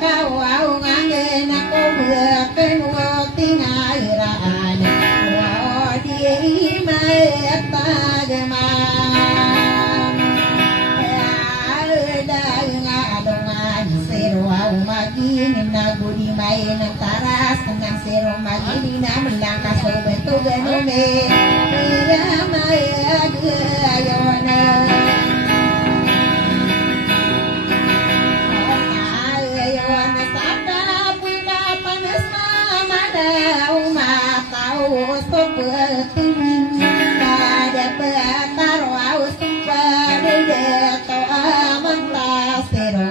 kau ngangen aku berken tingai raan di mata gemam dengan seruau magin nagudi main taras dengan seru magin melangkah sobetu genume ya maya ayona ayona sabda punya panas mana umat tahu seperti ada petar wau seperti deto amanta seru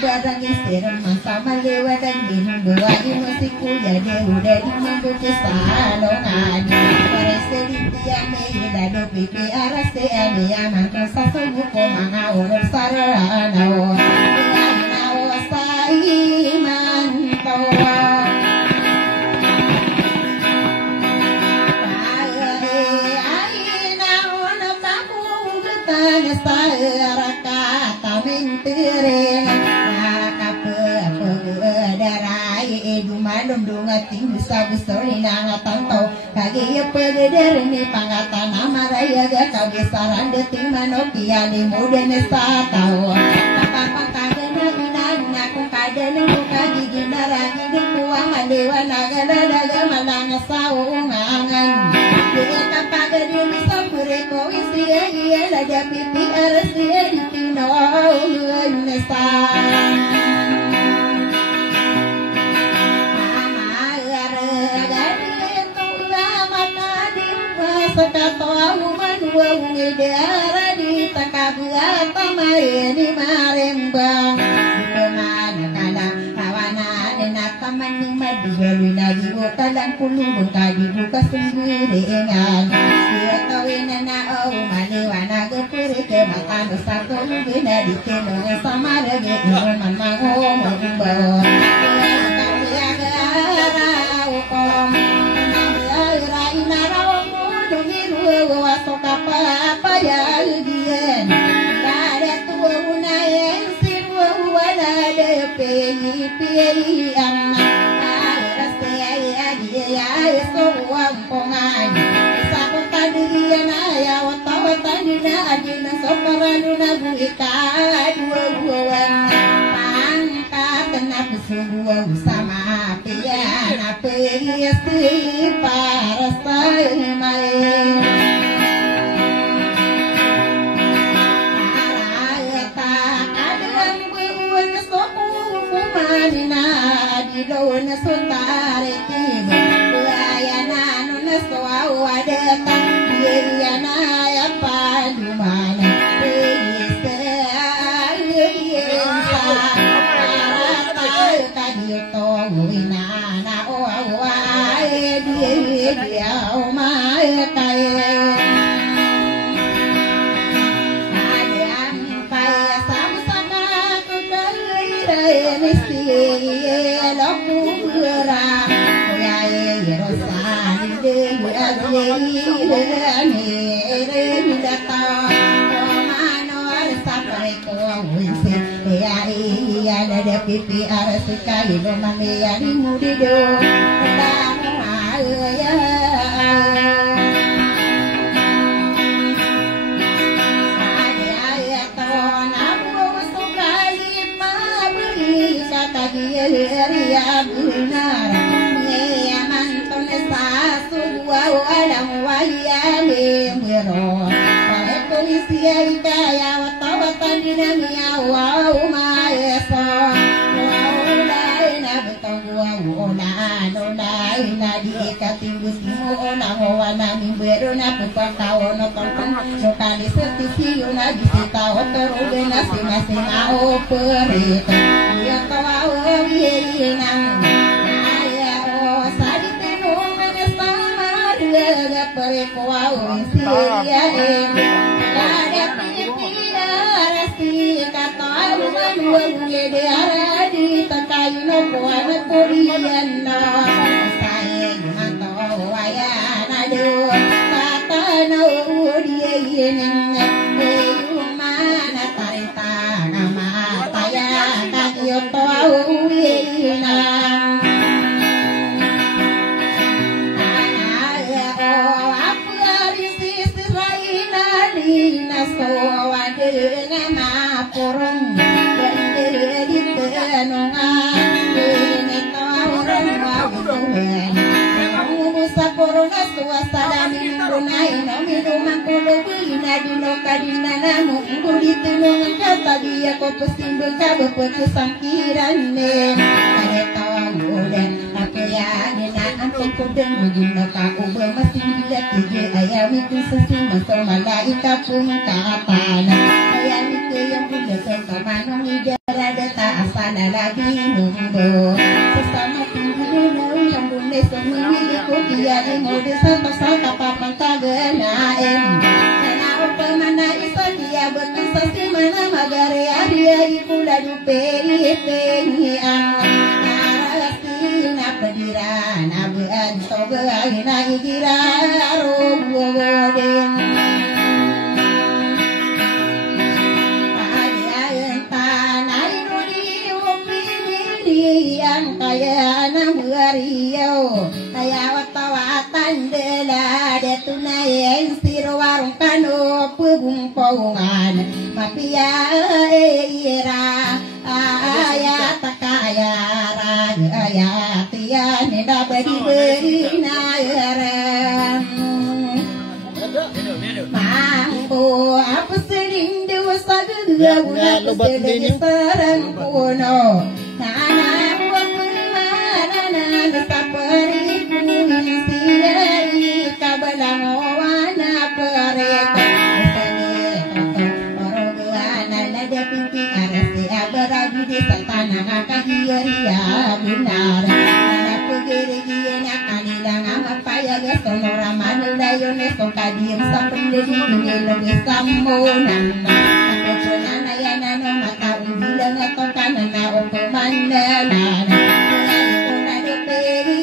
barang istri sama lewat dan minum doa di musikku jadi udah dimangkuti salongan para selitian mehidah pipi arah seade aman satu buku manga urut sarana nao saiman tawa aina ona tamu betanya saraka tamintere dungating bisa-bisa nang tantau kage pegeder ni pangatan amaraya ga kagesaran deting manokia di muden satau apa-apa nang aku kadene buka gigi naragi kuang madewa nagara daga malang saungangan dia kapage di bisa pureko istri ia ada pipi arsi di tino nesa katawa uman idara di takabua tamai di marembang kemana kada kawana denata maning madu belina di kota dan puluh kadi buka sendiri dengan dia kawin na au maliwana gepuri ke mata satu bina di kene sama lagi man mango mengbawa apa ya gian ada tua unayen sirwa wala de peyi anak rasai dia so wampongan satu tadi na ya wata dina adina soparanuna buika dua pangkat tenap semua sama pian apa si parasai mai di daun sutare tiba ayana nuna soau ada tangiana ya padumana bisa yensa para kadito winana oa dia umay kaya ada pipi arah sekali domane yang mudi do ya ada ton abu sekali mabri kata dia ria benar ya manton sasu wa alam wayale miro polisi kaya watawatan dinamia wa ma gua ona nona ina di katinggus mo ona wana mimbero na pagkao no tongkong no kali setisi una bisita otoro na sima operito ya tawao ina aya o salite no na sama dia perekuau sia ada pia rasi kata wale de aradi takai no kuana purian no sai manto aya na do kata no dia yen mana tarita nama taya kakio to uina so wadena ma porong bende di tenonga ini taurang wawuhen musa porona suasana minunai no minuman kulo bina dino kadina namu ngudi tenonga kata dia ko pesimbel kabo pesangkirane kare tawuden akya nena ampun kudeng mugino ka ubo masih bila kije ayam itu sesing masal malaika pun katana ayam itu yang punya kemanong idara data asana lagi mundo sesama tinggi yang bunde semiliku kiai ngode satu satu papan tagenaen nana apa mana isa dia betul sesi mana magare dia ibu ladu peri pediran abuan soga ina igira roboden padian tanai nudi opinian kaya namuario kaya watawatan dela de tunayen siro warung kano pubung paungan mapia era aya takaya aya tian nida beri beri nayaran mampu apa sering dewasa dua bulan sedang serang puno nana buang mana nana saperi kuning siai kabelang wana pereka ada pinti arasi abarabi di santana kahiria benar ada pegeri nak kanilang apa ya gesono ramanu dayone sokadiam sapendedi lebih sambonan aku nana ya nana mata bilang atau kanana opo mandana ada peri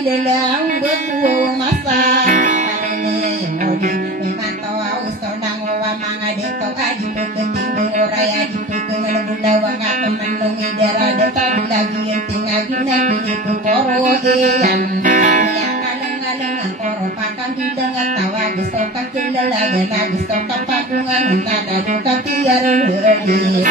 dalam kaya dipekengan bunda wangaka menungi darah data lagi yang tinggal gina kini kukoro eyan yang kaleng-kaleng koro pakang hidangan tawa gesokan kelelaga na gesokan pakungan nada duka tiar ledi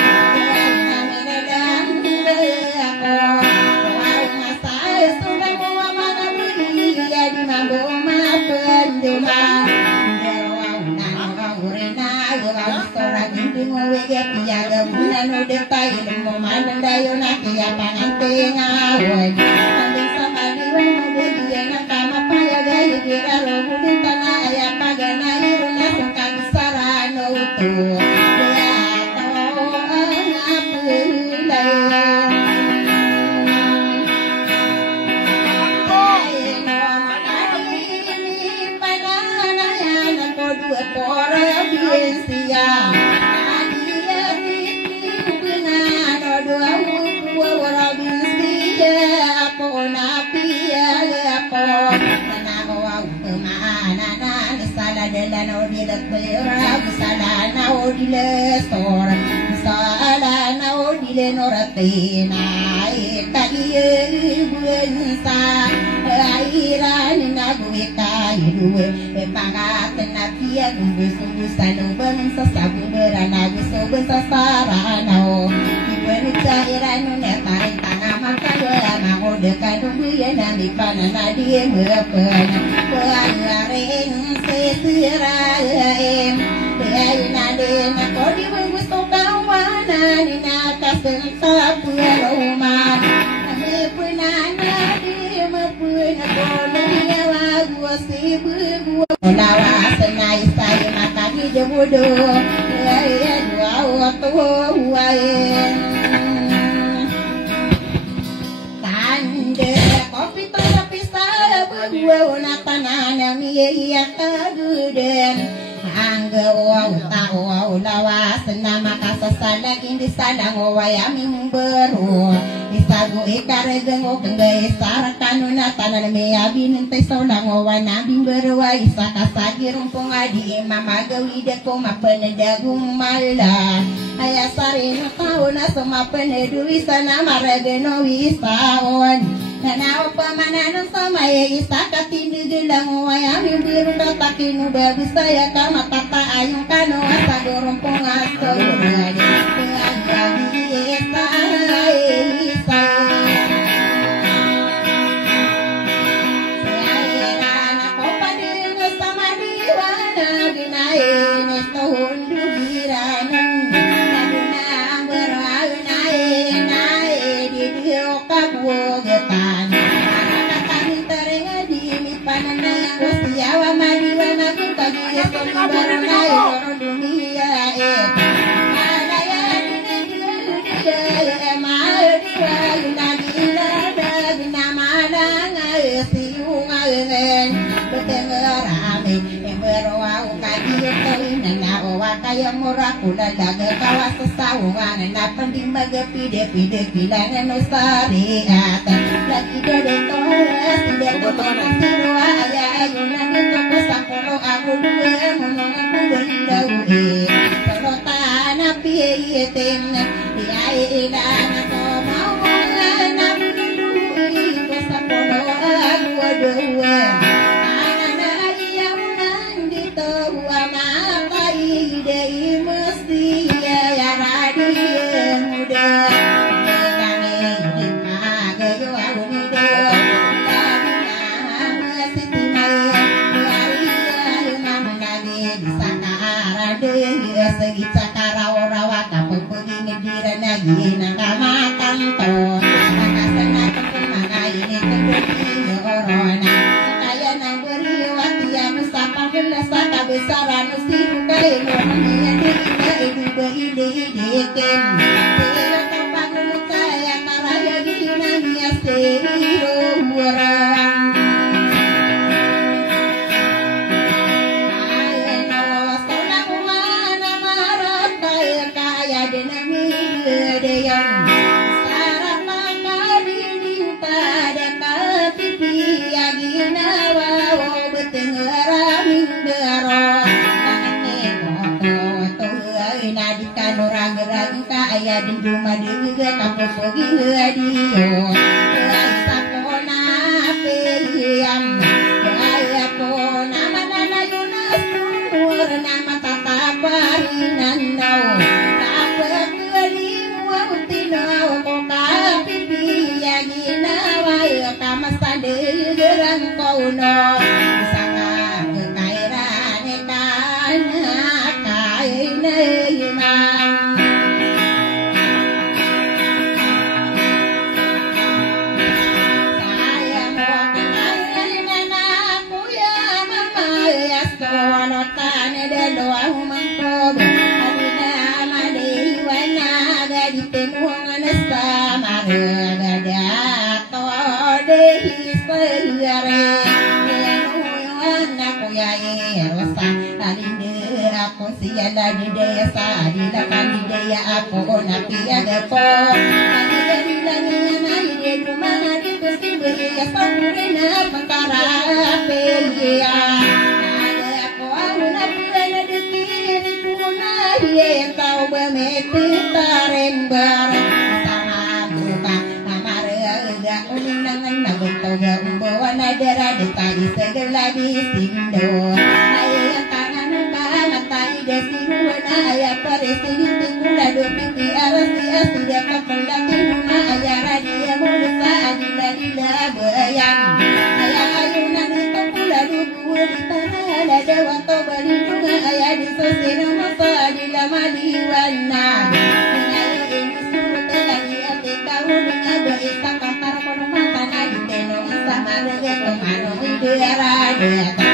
di rumah juga kamu pergi dia sakona pilihan aku nama nana Yunus nur nama tata parinan nau tak kelimu tinau koka pipi yagina wae kamasade gerang kono sangat kekairan kana kaine imam saya mau kenal dengan aku ya mama ya sono tane de doa mangkob adina made wana gadi tenungan sama gada to de hisare aku ya rosa alinde aku siada di desa di depan di daya aku napi ada pon ada di langit di rumah di besi beria samurina perkara pelia ada aku napi ada di kiri kuna yang tahu bemetu tarembar sama buka namaraga uninangan naguntoga umbawa nadara di tadi segala di sindo ayah tangan matai desi wana ayah parisi tingula dopi arasi asida kapelaki rumah ayah radia mulsa adila dila bayang ayah ayunan itu pula dulu di tanah ada dewa tobari juga ayah di sosina masa adila madiwana ayah ini suruh telagi ati kau dengan doa kantar kono makan adi tenong sama dengan kemana idera deta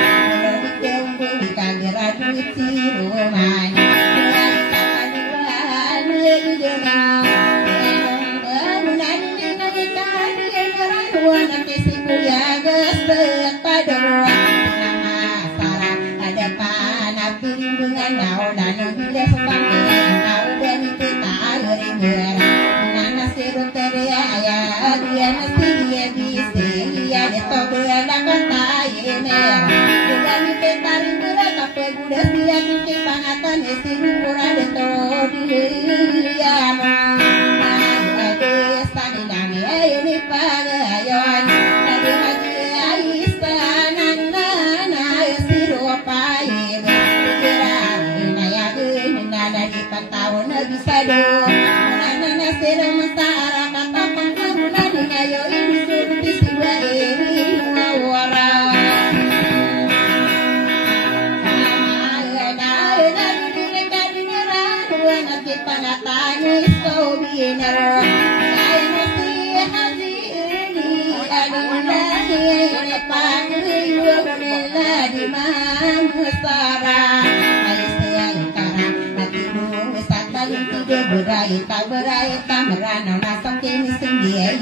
Berita merana masang kini sendiri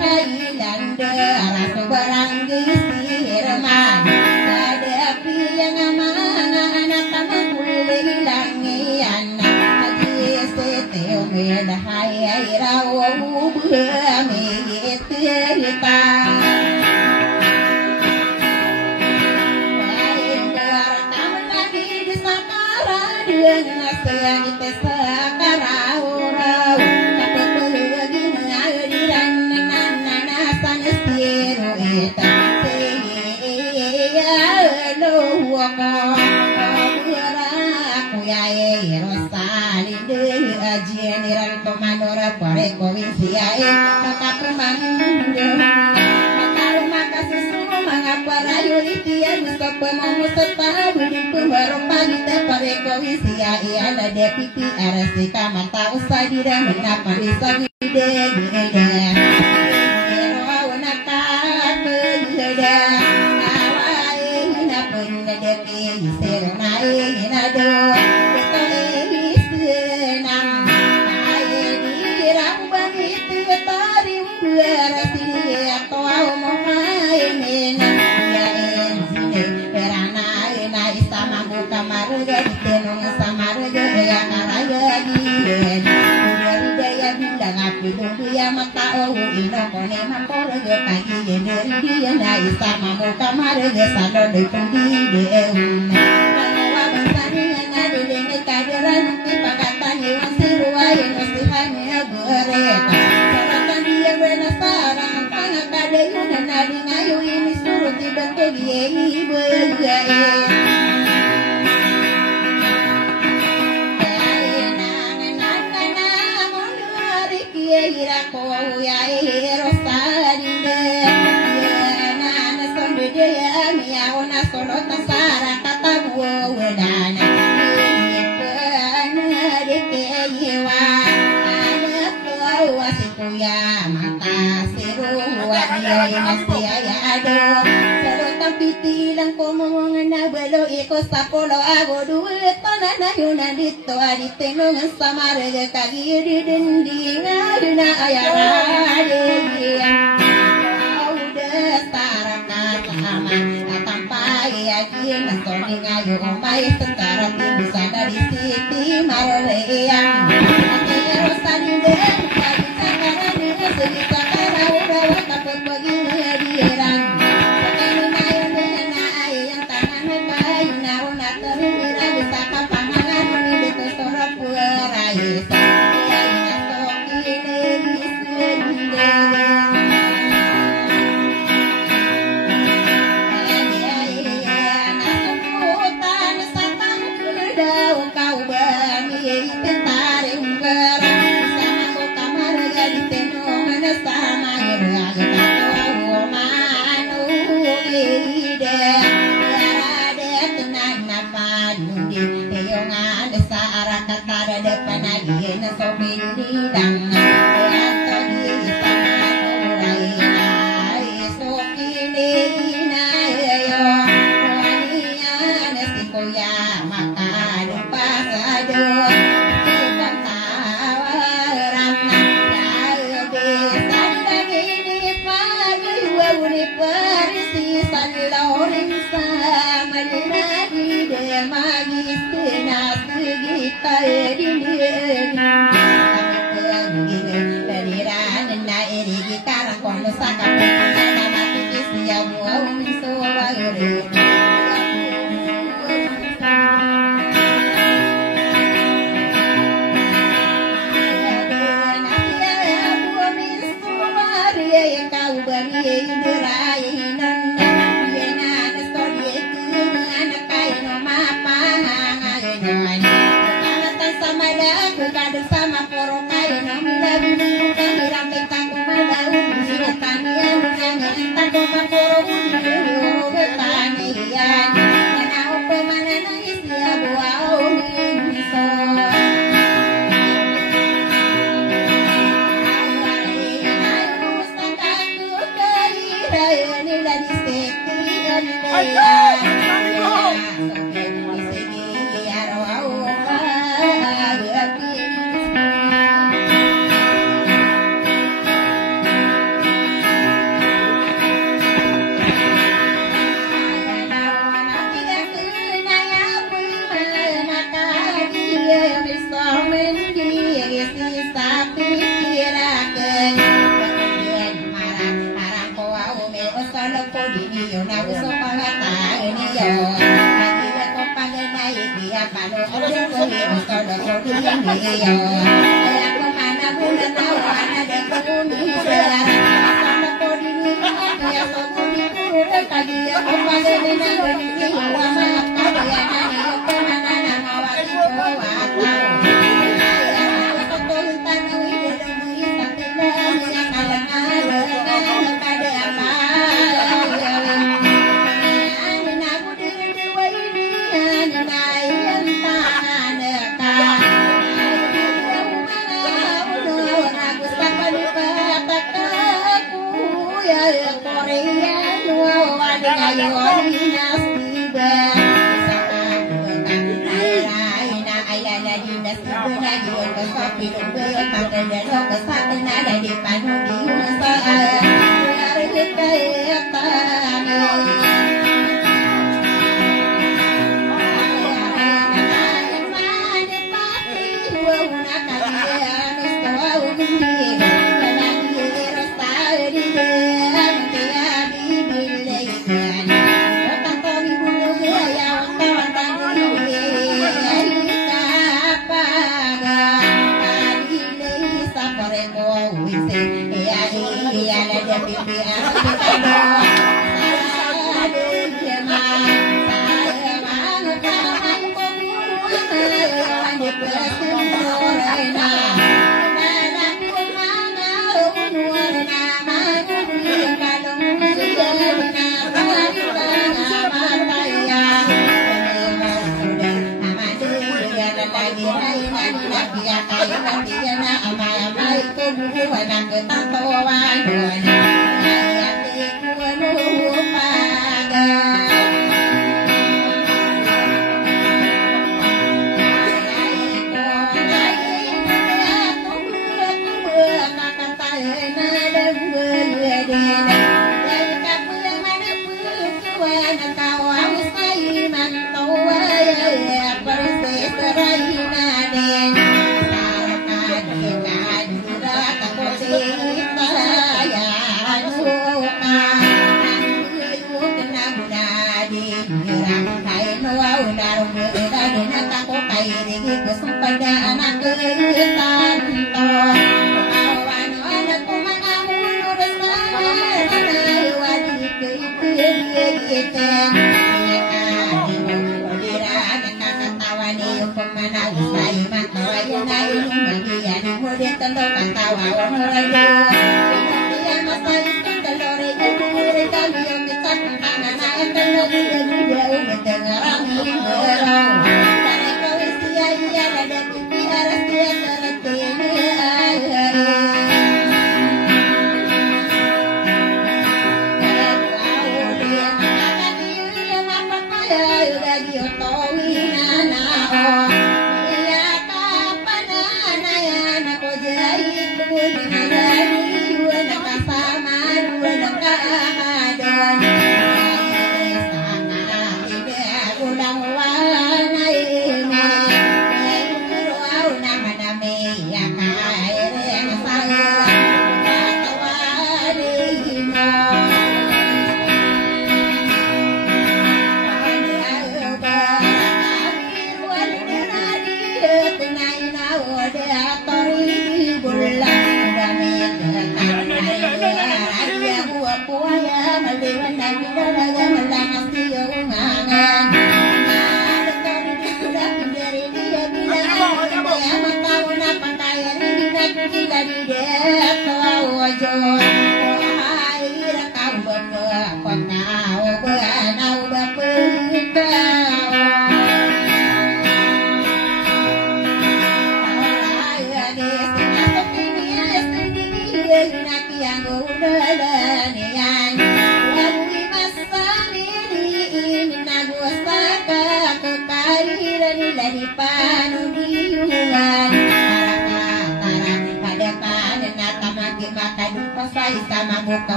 Highland rasa barang disirman ada api yang anak taman kulit langian lagi seteo medahai rawu bumi cerita Sayang sekarang tapi pergi ngadiran nanasan siru eta lo aku ya rosali de ajeniran komandora pare provinsia kata permando Komisia ialah deputi RSD Kamata Usadira menapa bisa gede sama mau kamar ge sado de pendi de kalau bangsa ni ngade de kadiran pi pakatan Iwan siruai nasihane bereta Saratan dia benasara Pangakadayunan nadi ngayu ini suruh dibantu dia ibu Pitilang ko mga nabalo iko sa polo ago duit tanan na yun dito adite mga samaraga kagiri dindi na ayarade udah taraka sama atampai akin soni ngayo mai setara bisa dari siti marwean atero sanide kagitakaran ni segita karawa kapag begini dieran Bye.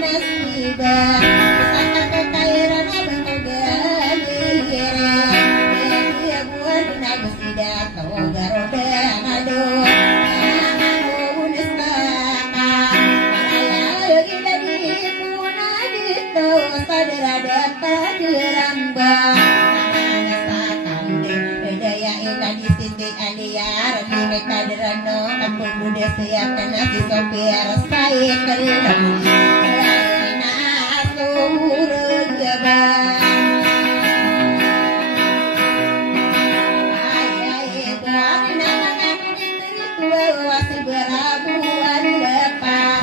nasiba saka kekairan abang gede dia buat nabus tidak tahu garoda ngado siapkan nasi sopir saya kerudung nasu rugabang ayah buang nangan itu wasi berabuan depan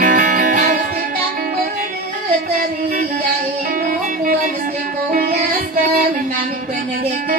kalau sedang berdeteria inu buan sikoya senami penedek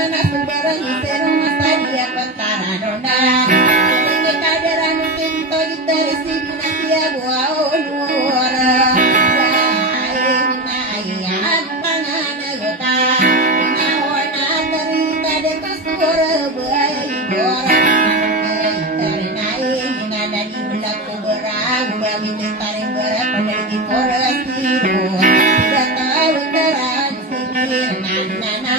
mana sebarang serong masa dia pentara nona ini kaderan pinto gitarisi binasia buao nuora ayah pangan gota nawana derita de kasura bayi bora karena ini nada di bulan kuberang bagi taring berapa korasi tidak tahu terang sikir nana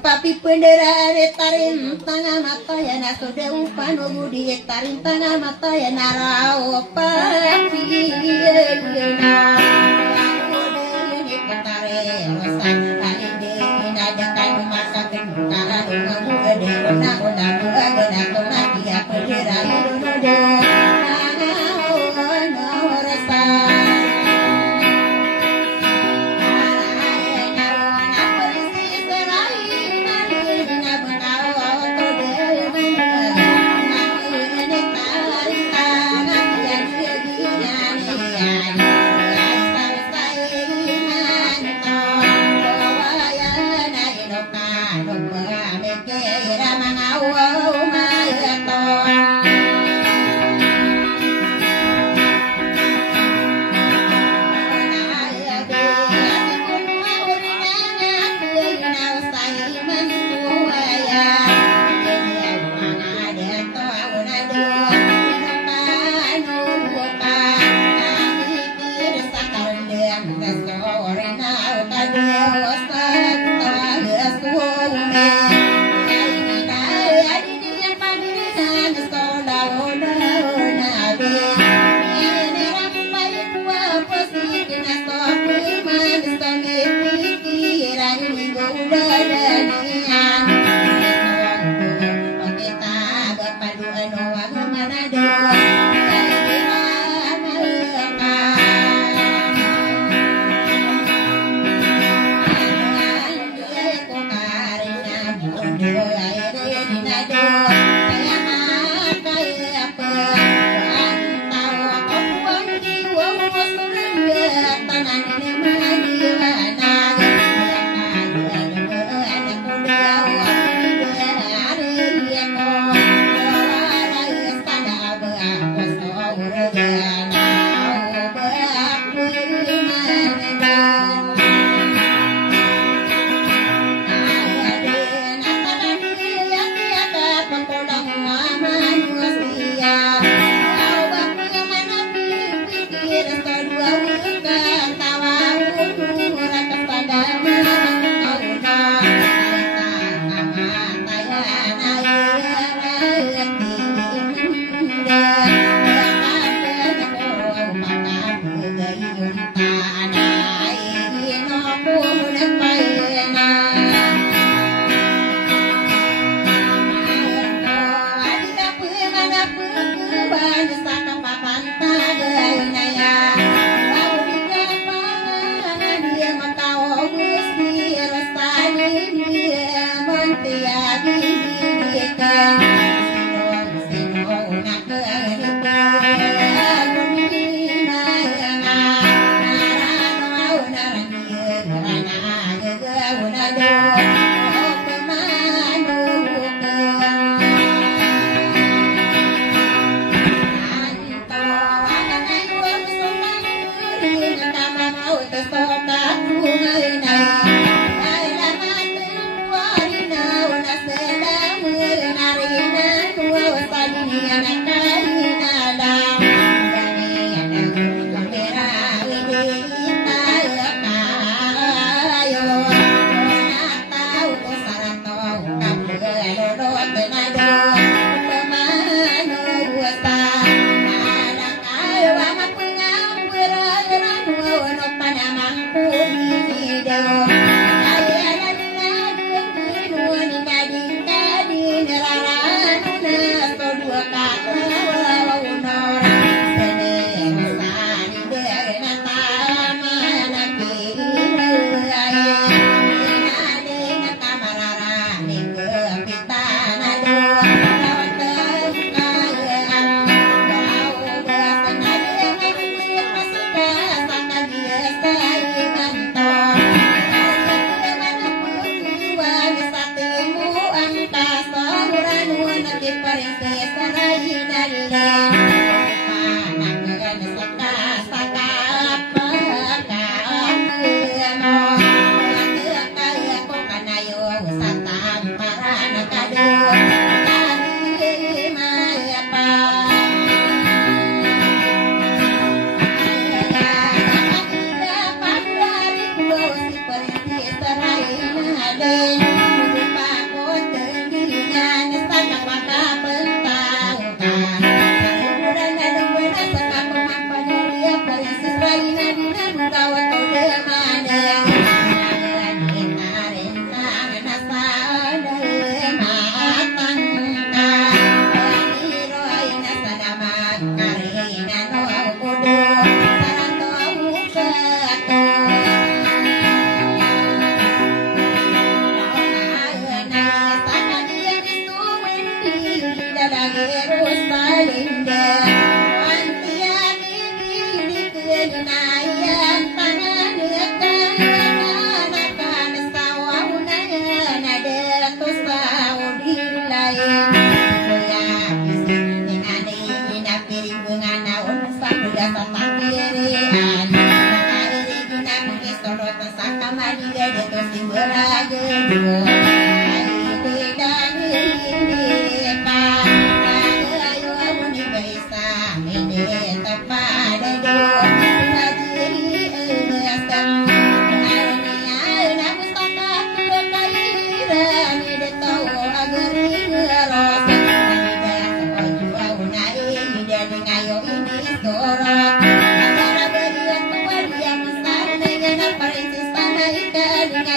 Papi pendera tarin tengah mata ya naso deung panogu di tarin tengah mata ya narao papi na ini petare rosan kali de ada kan masa kara dungu ade ona ada tona dia pendera do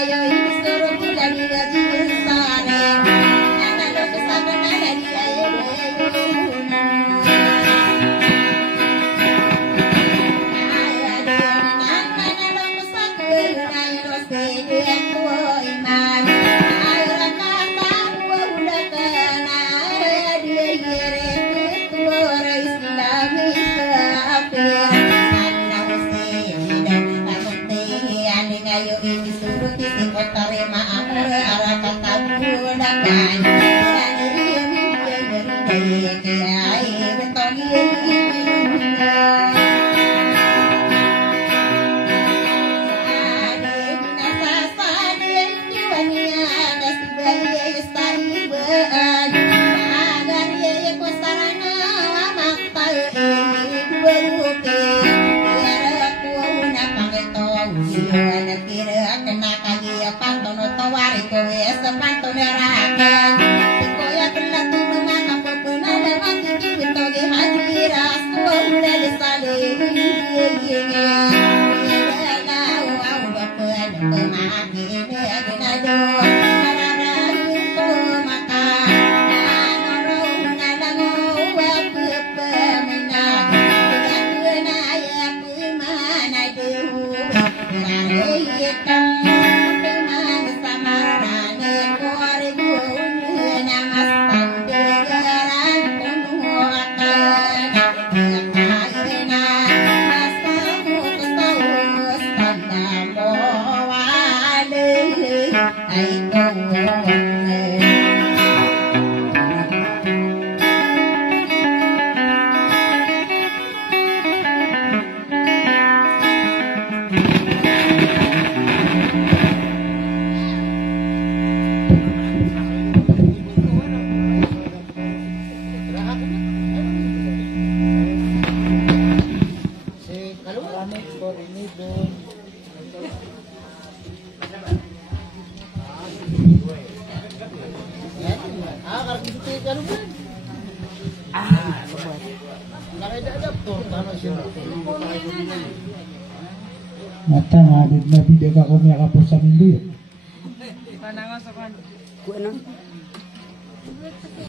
Ayo ini suruh kita Siwana kira kena kagia pantono tawari kowe sepanto nerakan Sikoya kena tulu maka popuna dan mati kibito ge hajira Suwa udah disale Pemaki ini agenado Mararito maka Norong nanango Wapu pemenang Kena ya pemana dehu Rarayitang Pemana samarane Kore buunu Namastan degaran Penuh akan Kakaina Asamu kesaus Tandamo Ay mata ngadid na bida ka kami kapos sa mindi. Panangan sa kan. Kuno.